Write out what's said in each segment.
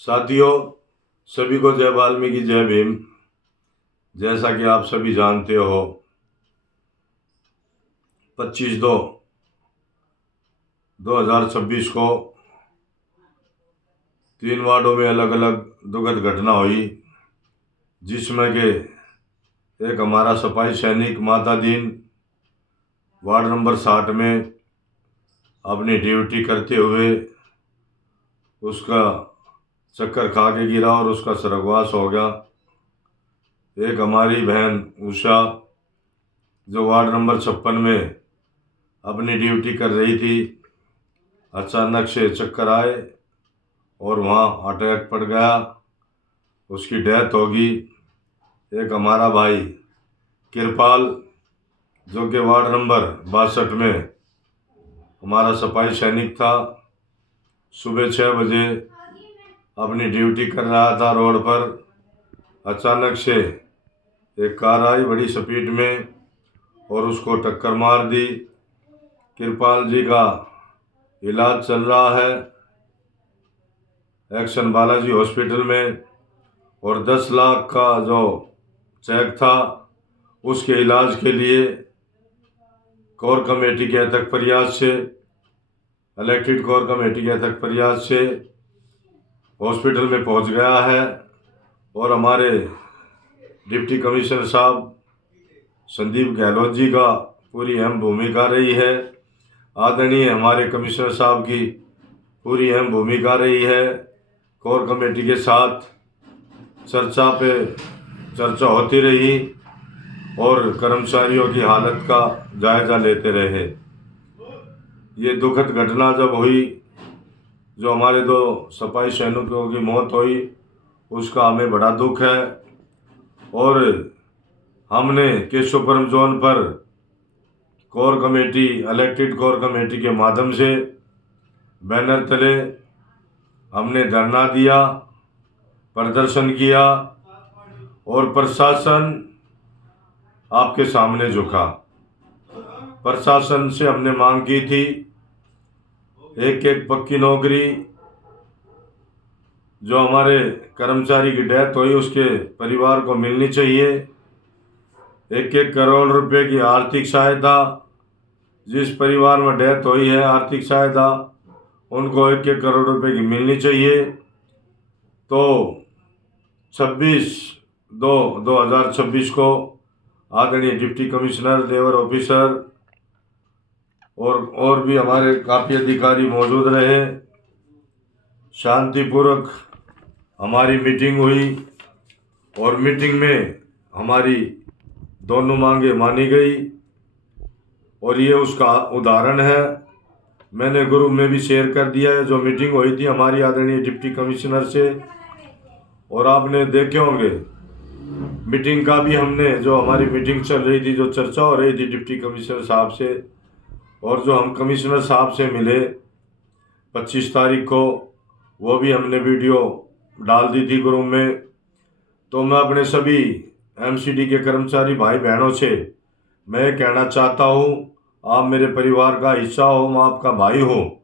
साथियों, सभी को जय वाल्मीकि जय भीम। जैसा कि आप सभी जानते हो, 25/2/2026 को 3 वार्डों में अलग अलग दुखद घटना हुई, जिसमें के एक हमारा सफाई सैनिक माता दीन वार्ड नंबर 60 में अपनी ड्यूटी करते हुए उसका चक्कर खा के गिरा और उसका स्वर्गवास हो गया। एक हमारी बहन उषा जो वार्ड नंबर 56 में अपनी ड्यूटी कर रही थी, अचानक से चक्कर आए और वहाँ अटैक पड़ गया, उसकी डेथ होगी। एक हमारा भाई कृपाल जो कि वार्ड नंबर 62 में हमारा सफाई सैनिक था, सुबह 6 बजे अपनी ड्यूटी कर रहा था रोड पर। अचानक से एक कार आई बड़ी स्पीड में और उसको टक्कर मार दी। कृपाल जी का इलाज चल रहा है एक्शन बालाजी हॉस्पिटल में, और 10 लाख का जो चेक था उसके इलाज के लिए कोर कमेटी के अध्यक्ष प्रयास से, इलेक्टेड कोर कमेटी के अध्यक्ष प्रयास से हॉस्पिटल में पहुंच गया है। और हमारे डिप्टी कमिश्नर साहब संदीप गहलोत जी का पूरी अहम भूमिका रही है। आदरणीय हमारे कमिश्नर साहब की पूरी अहम भूमिका रही है। कोर कमेटी के साथ चर्चा होती रही और कर्मचारियों की हालत का जायजा लेते रहे। ये दुखद घटना जब हुई, जो हमारे 2 सफाई सैनिकों की मौत हुई, उसका हमें बड़ा दुख है। और हमने केशवपुरम जोन पर core committee, elected core committee के माध्यम से बैनर तले हमने धरना दिया, प्रदर्शन किया और प्रशासन आपके सामने झुका। प्रशासन से हमने मांग की थी एक पक्की नौकरी, जो हमारे कर्मचारी की डेथ हुई उसके परिवार को मिलनी चाहिए। 1 करोड़ रुपए की आर्थिक सहायता, जिस परिवार में डेथ हुई है आर्थिक सहायता उनको 1 करोड़ रुपए की मिलनी चाहिए। तो 26/2/2026 को आदरणीय डिप्टी कमिश्नर, लेबर ऑफिसर और भी हमारे काफ़ी अधिकारी मौजूद रहे। शांतिपूर्वक हमारी मीटिंग हुई और मीटिंग में हमारी दोनों मांगे मानी गई, और ये उसका उदाहरण है। मैंने ग्रुप में भी शेयर कर दिया है जो मीटिंग हुई थी हमारी आदरणीय डिप्टी कमिश्नर से, और आपने देखे होंगे मीटिंग का भी। हमने जो हमारी मीटिंग चल रही थी, जो चर्चा हो रही थी डिप्टी कमिश्नर साहब से, और जो हम कमिश्नर साहब से मिले 25 तारीख को, वो भी हमने वीडियो डाल दी थी ग्रुप में। तो मैं अपने सभी एमसीडी के कर्मचारी भाई बहनों से मैं कहना चाहता हूँ, आप मेरे परिवार का हिस्सा हो, मैं आपका भाई हूँ,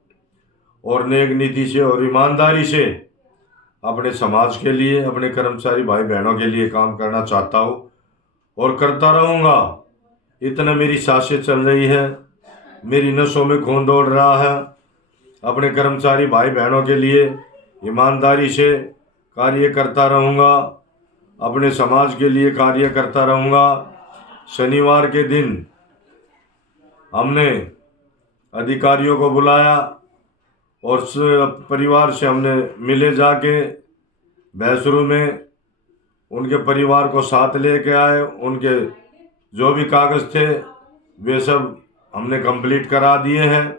और नेक नीति से और ईमानदारी से अपने समाज के लिए, अपने कर्मचारी भाई बहनों के लिए काम करना चाहता हूँ और करता रहूँगा। इतना मेरी सांसें चल रही है, मेरी नसों में खून दौड़ रहा है। अपने कर्मचारी भाई बहनों के लिए ईमानदारी से कार्य करता रहूँगा, अपने समाज के लिए कार्य करता रहूँगा। शनिवार के दिन हमने अधिकारियों को बुलाया और परिवार से हमने मिले, जाके भैंसरू में उनके परिवार को साथ लेके आए। उनके जो भी कागज़ थे वे सब हमने कंप्लीट करा दिए हैं।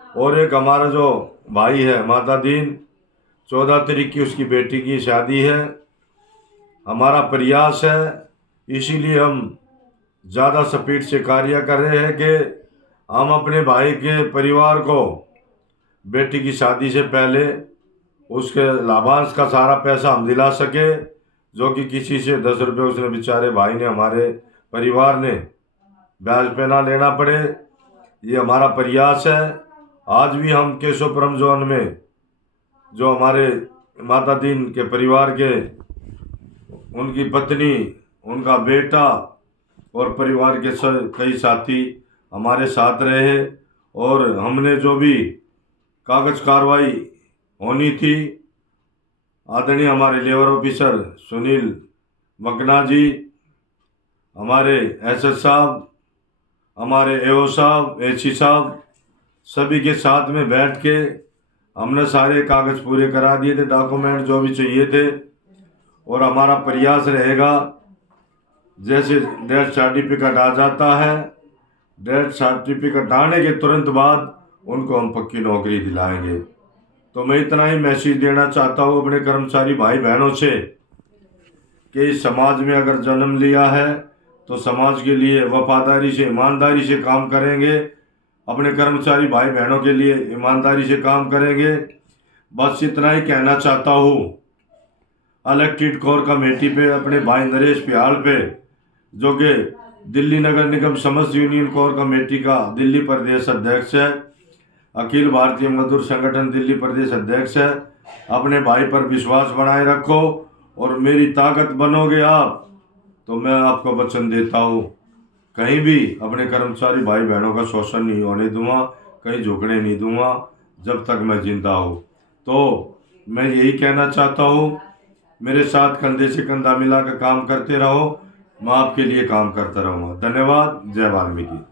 और एक हमारा जो भाई है माता दीन, 14 तारीख की उसकी बेटी की शादी है। हमारा प्रयास है, इसीलिए हम ज़्यादा स्पीड से कार्य कर रहे हैं कि हम अपने भाई के परिवार को बेटी की शादी से पहले उसके लाभांश का सारा पैसा हम दिला सके, जो कि किसी से 10 रुपये उसने बेचारे भाई ने, हमारे परिवार ने ब्याज पे ना लेना पड़े। ये हमारा प्रयास है। आज भी हम केशवपुरम जोन में जो हमारे माता दीन के परिवार के, उनकी पत्नी, उनका बेटा और परिवार के कई साथी हमारे साथ रहे। और हमने जो भी कागज कार्रवाई होनी थी, आदरणीय हमारे लेबर ऑफिसर सुनील मकना जी, हमारे एसएस साहब, हमारे एओ साहब, एसी साहब, सभी के साथ में बैठ के हमने सारे कागज़ पूरे करा दिए थे, डॉक्यूमेंट जो भी चाहिए थे। और हमारा प्रयास रहेगा, जैसे डेथ सर्टिफिकेट आ जाता है, डेथ सर्टिफिकेट आने के तुरंत बाद उनको हम पक्की नौकरी दिलाएंगे। तो मैं इतना ही मैसेज देना चाहता हूँ अपने कर्मचारी भाई बहनों से कि इस समाज में अगर जन्म लिया है तो समाज के लिए वफादारी से, ईमानदारी से काम करेंगे, अपने कर्मचारी भाई बहनों के लिए ईमानदारी से काम करेंगे। बस इतना ही कहना चाहता हूँ। इलेक्टेड कोर कमेटी पे अपने भाई नरेश पियाल पे, जो कि दिल्ली नगर निगम समस्त यूनियन कोर कमेटी का दिल्ली प्रदेश अध्यक्ष है, अखिल भारतीय मजदूर संगठन दिल्ली प्रदेश अध्यक्ष है, अपने भाई पर विश्वास बनाए रखो और मेरी ताकत बनोगे आप तो मैं आपको वचन देता हूँ कहीं भी अपने कर्मचारी भाई बहनों का शोषण नहीं होने दूंगा, कहीं झुकने नहीं दूंगा जब तक मैं जिंदा हूँ। तो मैं यही कहना चाहता हूँ, मेरे साथ कंधे से कंधा मिलाकर काम करते रहो, मैं आपके लिए काम करता रहूँगा। धन्यवाद। जय वाल्मीकि।